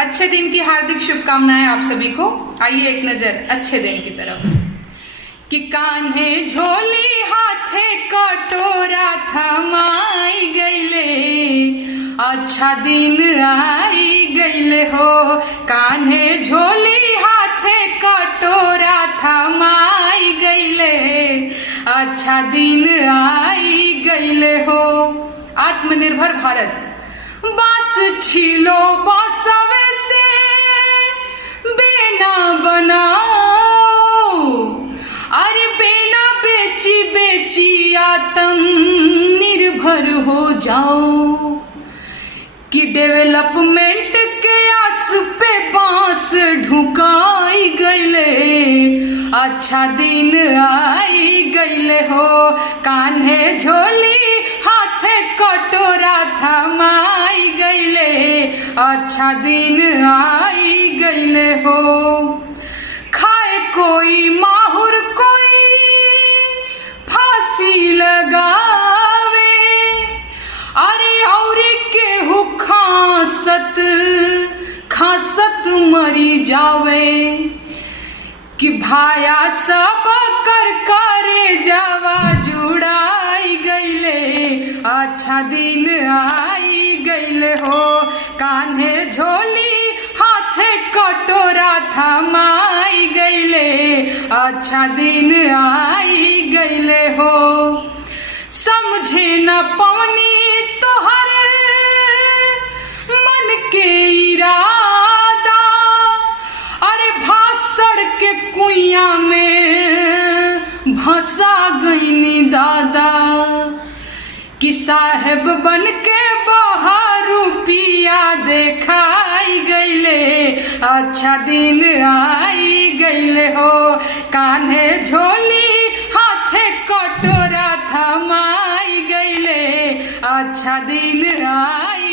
अच्छे दिन की हार्दिक शुभकामनाएं आप सभी को। आइए एक नजर अच्छे दिन की तरफ। कि कान्हे झोली हाथे कटोरा थमाई गईले, अच्छा दिन आई गईले हो। कान्हे झोली हाथे कटोरा थमाई गईले, अच्छा दिन आई गईले हो। आत्मनिर्भर भारत। बास छिलो बासवे से बेना बनाओ, अरे बेना बेची बेची आत्म निर्भर हो जाओ। कि डेवलपमेंट के आस पे बांस ढुकाई गईले, अच्छा दिन आई गईले हो। कान्हे झोली हाथे कटोरा थमाई गईले, अच्छा दिन आई गईले हो। खाए कोई माहुर कोई फांसी लगावे, अरे और केहू खांसत खांसत मरी जावे। कि भाया सब कर करे जावा जुड़ाई गईले, अच्छा दिन आई गईले हो। कान्हे झोली हाथे कटोरा थमाई गईले, अच्छा दिन आई गईले हो। समझे न पवनी तोहर मन के इरादा, अरे भाषण के कुइया में भसा गईनी दादा। कि साहेब बन के बाहर रुपिया देखाई गईले, अच्छा दिन आई गईले हो। कान्हे झोली हाथे कटोरा थमाई गईले, अच्छा दिन आई